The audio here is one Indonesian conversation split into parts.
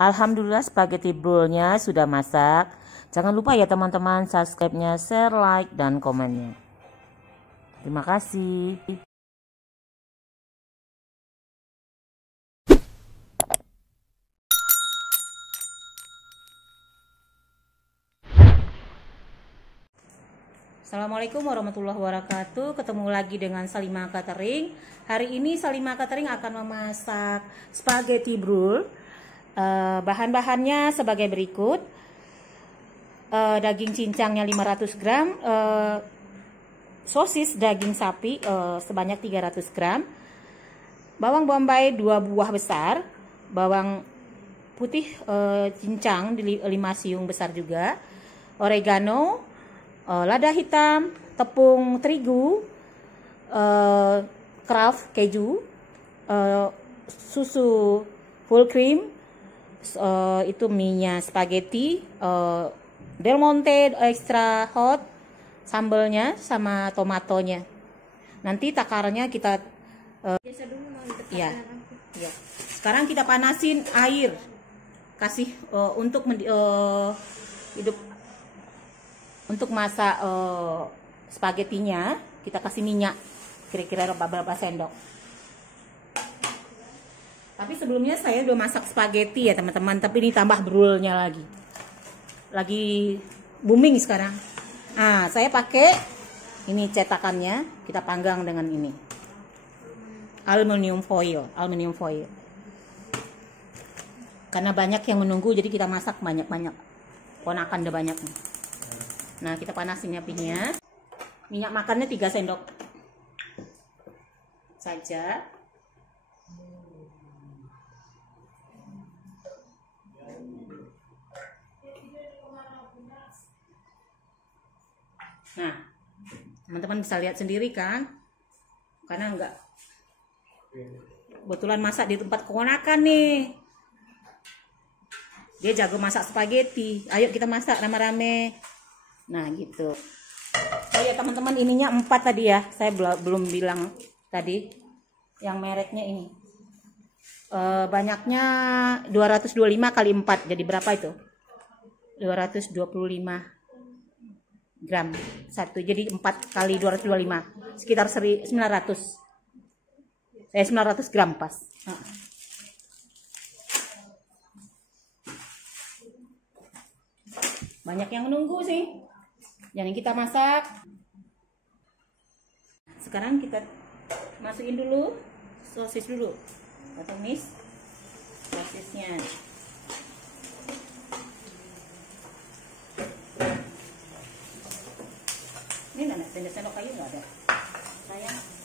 Alhamdulillah spaghetti bowl-nya sudah masak. Jangan lupa ya teman-teman, subscribe-nya, share, like, dan komennya. Terima kasih. Assalamualaikum warahmatullahi wabarakatuh. Ketemu lagi dengan Salimah Catering. Hari ini Salimah Catering akan memasak spaghetti bowl. Bahan-bahannya sebagai berikut. Daging cincangnya 500 gram, sosis daging sapi sebanyak 300 gram, bawang bombay 2 buah besar, bawang putih cincang 5 siung besar juga, oregano, lada hitam, tepung terigu, Kraft keju, susu full cream, itu minyak spaghetti, Del Monte extra hot, sambelnya sama tomatonya. Nanti takarannya kita ya. Sekarang kita panasin air, kasih untuk hidup. Untuk masak spagettinya kita kasih minyak kira-kira berapa sendok. Tapi sebelumnya saya udah masak spaghetti ya teman-teman, tapi ini tambah brulnya lagi booming sekarang. Nah, saya pakai ini cetakannya, kita panggang dengan ini aluminium foil. Karena banyak yang menunggu, jadi kita masak banyak-banyak. Ponakan ada banyak nih. Nah, kita panasin apinya. Minyak makannya 3 sendok saja. Nah, teman-teman bisa lihat sendiri kan? Karena enggak kebetulan masak di tempat keponakan nih. Dia jago masak spaghetti. Ayo kita masak rame-rame. Nah gitu. Oh ya teman-teman, ininya 4 tadi ya. Saya belum bilang tadi. Yang mereknya ini. Banyaknya 225 kali 4. Jadi berapa itu? 225 gram. Satu. Jadi 4 kali 225. Sekitar 900. 900 gram pas. Banyak yang menunggu sih. Jadi kita masak. Sekarang kita masukin dulu sosis dulu. Kita tumis sosisnya. Ini ada sendok kayu nggak ada? Sayang.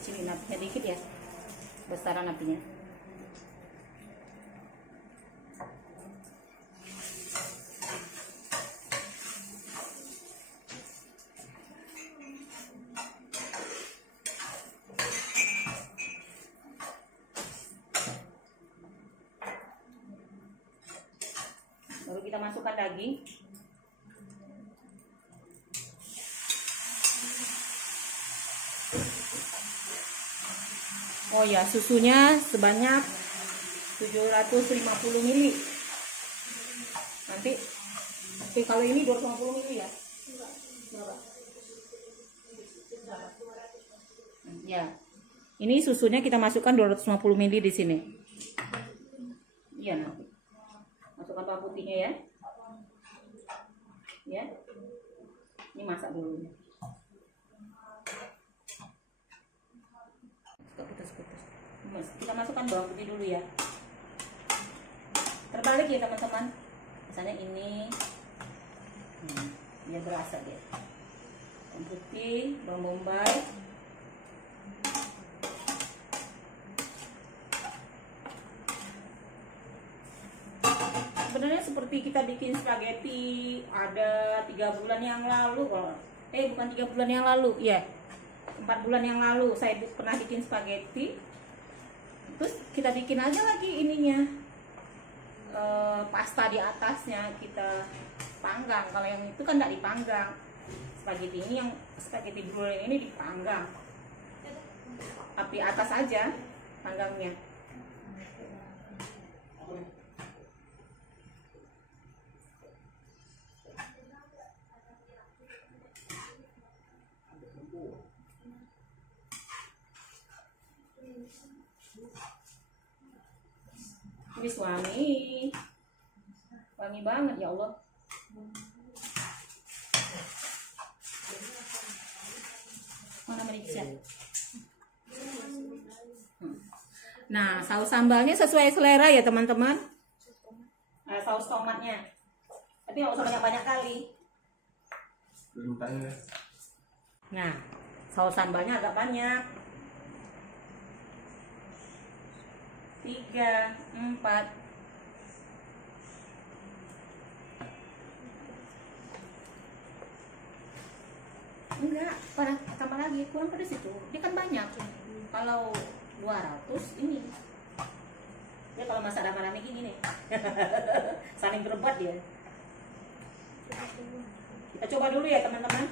Kecilin apinya dikit ya, besaran apinya. Baru kita masukkan daging. Oh ya, susunya sebanyak 750 ml. Nanti kalau ini 250 ml ya. Berapa? Ya. Ini susunya kita masukkan 250 ml di sini. Iya, nanti. Masukkan bawang putihnya ya. Ya. Ini masak dulu. Kita masukkan bawang putih dulu ya. Terbalik ya teman-teman. Misalnya ini, biar berasa dia. Bawang putih, bawang bombay, sebenarnya seperti kita bikin spaghetti ada 3 bulan yang lalu, bukan 3 bulan yang lalu, ya 4 bulan yang lalu saya pernah bikin spaghetti. Terus kita bikin aja lagi ininya, pasta di atasnya kita panggang. Kalau yang itu kan nggak dipanggang. Spaghetti ini, yang spaghetti brulee ini dipanggang, api atas aja panggangnya. Ini wangi banget ya Allah. Mana meriksa. Nah, saus sambalnya sesuai selera ya teman-teman. Nah, saus tomatnya, tapi nggak usah banyak-banyak kali. Nah, saus sambalnya agak banyak. 3, 4. Enggak, tambah lagi, kurang pedas itu. Dia kan banyak. Kalau 200 ini. Dia kalau masak rame-rame gini nih. Saling berebat dia. Kita coba dulu ya teman-teman.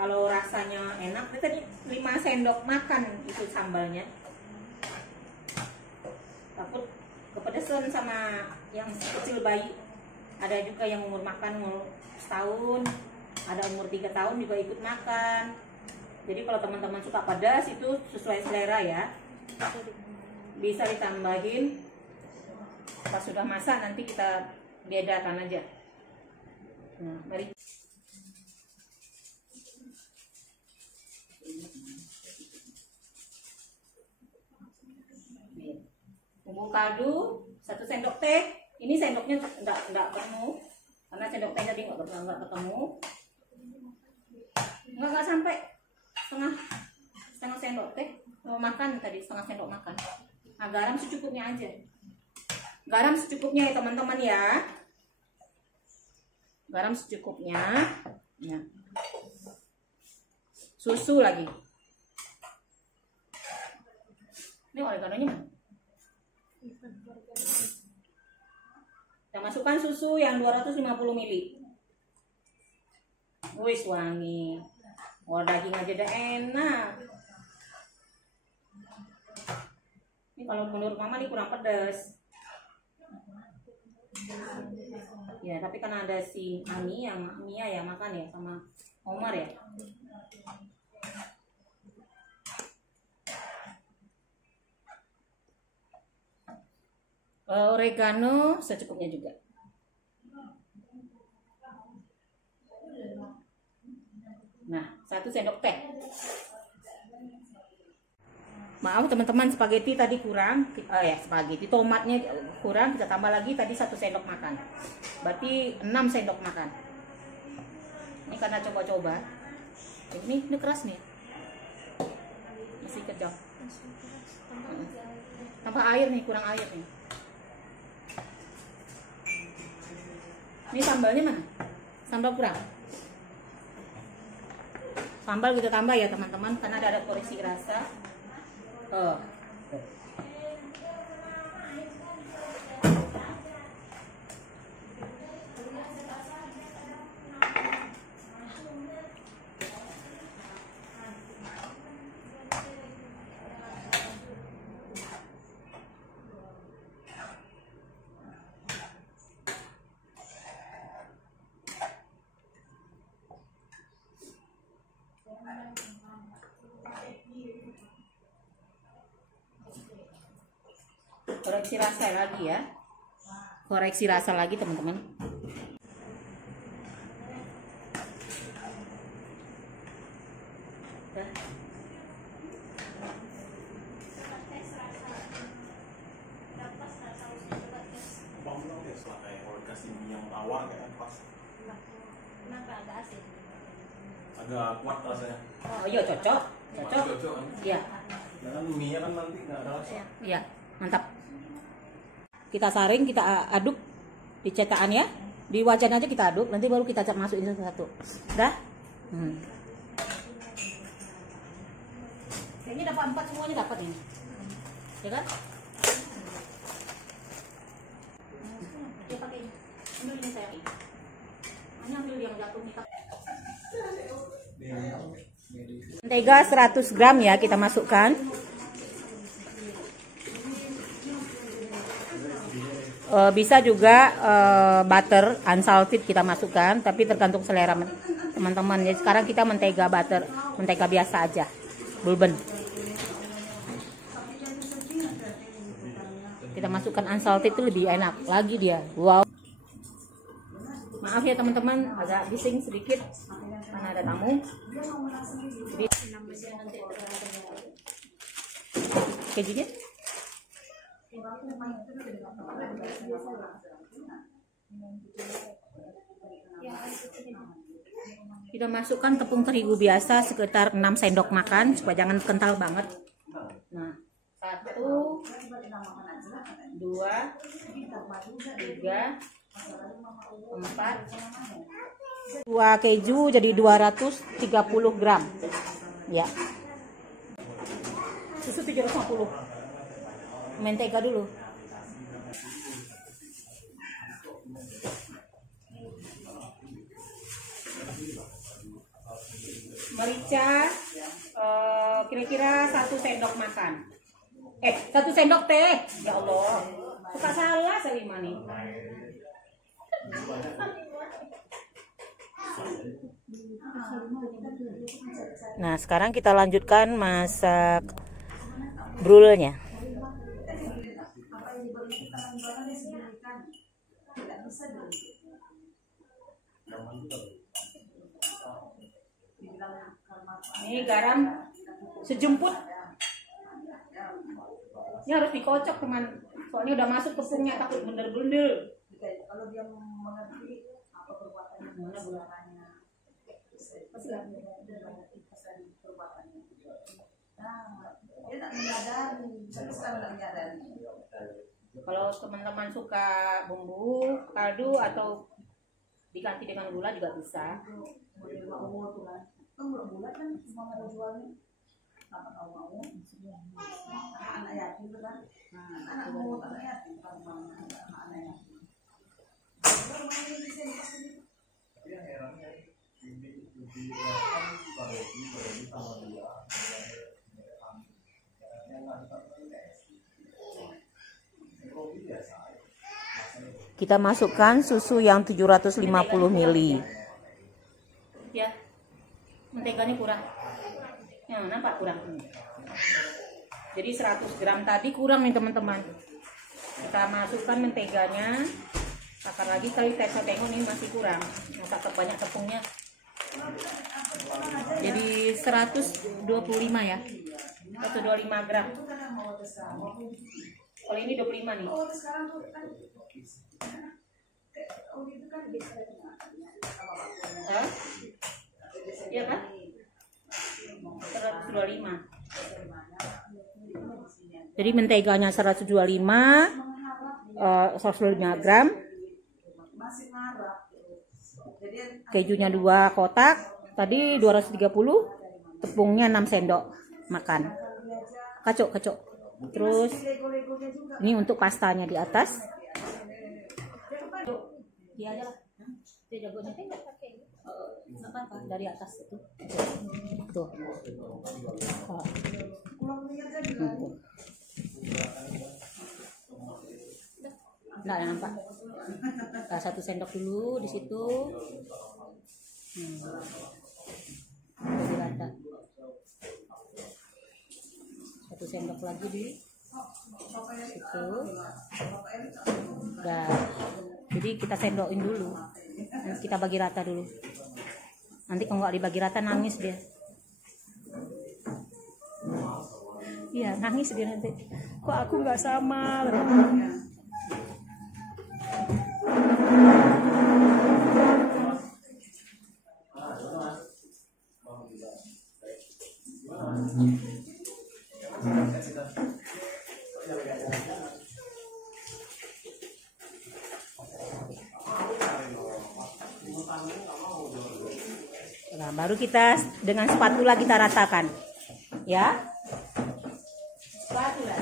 Kalau rasanya enak, tadi 5 sendok makan itu sambalnya. Takut kepedesan sama yang kecil bayi. Ada juga yang umur makan umur setahun, ada umur 3 tahun juga ikut makan. Jadi kalau teman-teman suka pedas itu sesuai selera ya. Bisa ditambahin pas sudah masak, nanti kita bedakan aja. Nah, mari. Bumbu kaldu 1 sendok teh. Ini sendoknya enggak penuh karena sendok teh tadi enggak ketemu. Enggak sampai setengah sendok teh. Makan tadi setengah sendok makan. Nah, garam secukupnya aja. Garam secukupnya ya teman-teman ya. Garam secukupnya. Ya. Susu lagi. Ini oreganonya mana? Kita masukkan susu yang 250 ml. Wis wangi. Wah, daging aja udah enak. Ini kalau menurut mama nih kurang pedas. Ya, tapi karena ada si Mia ya makan ya sama Omar ya. Oregano secukupnya juga. Nah, 1 sendok teh. Maaf teman-teman, spaghetti tadi kurang. Spaghetti tomatnya kurang, kita tambah lagi tadi 1 sendok makan. Berarti 6 sendok makan. Ini karena coba-coba. Ini keras nih. Masih kejam. Tambah air nih, kurang air nih. Ini sambalnya mana? Sambal kurang. Sambal kita tambah ya teman-teman, karena ada koreksi rasa. Koreksi rasa lagi ya. Koreksi rasa lagi teman-teman. Agak kuat rasanya. Oh iya, cocok. Iya. Jangan mie kan nanti nggak ada rasa. Iya, mantap. Kita saring, kita aduk di cetakan ya. Di wajan aja kita aduk, nanti baru kita masukin satu-satu. Udah? Kayaknya dapat 4 semuanya dapat ini. Ya kan? Ya pakai ini. Ambil ini sayang. Hanya ambil yang jatuh nih. Mentega 100 gram ya kita masukkan. Bisa juga butter unsalted kita masukkan, tapi tergantung selera teman-teman. Jadi sekarang kita mentega butter, mentega biasa aja, bourbon. Kita masukkan unsalted itu lebih enak lagi dia. Wow. Maaf ya teman-teman, agak bising sedikit karena ada tamu. Kejunya? Kita masukkan tepung terigu biasa sekitar 6 sendok makan supaya jangan kental banget. Nah, 1, 2, 3, 4. 2 keju jadi 230 gram. Ya. Susu 750. Mentega dulu. Merica kira-kira 1 sendok makan. 1 sendok teh. Ya Allah. Suka salah Salima nih. Nah, sekarang kita lanjutkan masak brulnya. Ini garam sejemput. Ini harus dikocok teman, soalnya udah masuk tepungnya, takut bener-bener. Kalau dia mengerti apa perbuatannya, mana gulakannya, pasti perbuatannya. Nah, dia tak menyadari, tapi sekarang tak menyadari. Kalau teman-teman suka bumbu kaldu atau diganti dengan gula juga bisa. Gula kan cuma mau jualnya, apa tahu mau? Anak yatim kan? Anak mau anak yatim, anak yatim. Kita masukkan susu yang 750 ml. Ya, menteganya kurang. Yang mana Pak kurang? Jadi 100 gram tadi kurang nih teman-teman. Kita masukkan menteganya. Takar lagi kali saya tengok nih masih kurang. Masa terbanyak tepungnya. Jadi 125 ya. 125 gram. Kalau ini 25 nih. Iya kan? 125. Jadi menteganya 125, 125 gram. Kejunya 2 kotak. Tadi 230. Tepungnya 6 sendok makan. Kacok. Terus ini untuk pastanya di atas. Dia aja lah. Dia jagonya apa dari atas itu. Tuh. Nggak nampak. 1 sendok dulu di situ. Jadi rata. 1 sendok lagi di situ. Udah. Jadi kita sendokin dulu. Kita bagi rata dulu. Nanti kalau nggak dibagi rata nangis dia. Iya, nangis dia nanti. Kok aku nggak sama? Nah, baru kita dengan spatula kita ratakan. Ya. Spatula.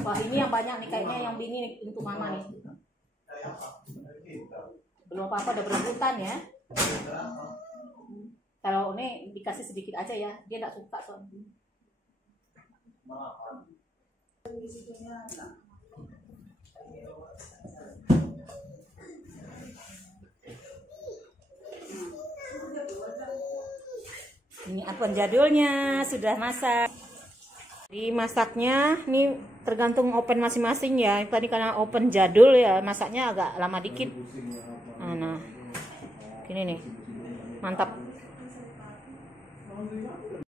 Wah, ini yang banyak nih kayaknya, yang ini nih, untuk mama nih. Belum apa-apa, udah berebutan ya. Kalau ini dikasih sedikit aja ya, dia nggak suka soalnya. Ini apel jadulnya sudah masak. Dimasaknya ini tergantung oven masing-masing ya. Tadi karena oven jadul ya, masaknya agak lama dikit. Nah, gini nih, mantap.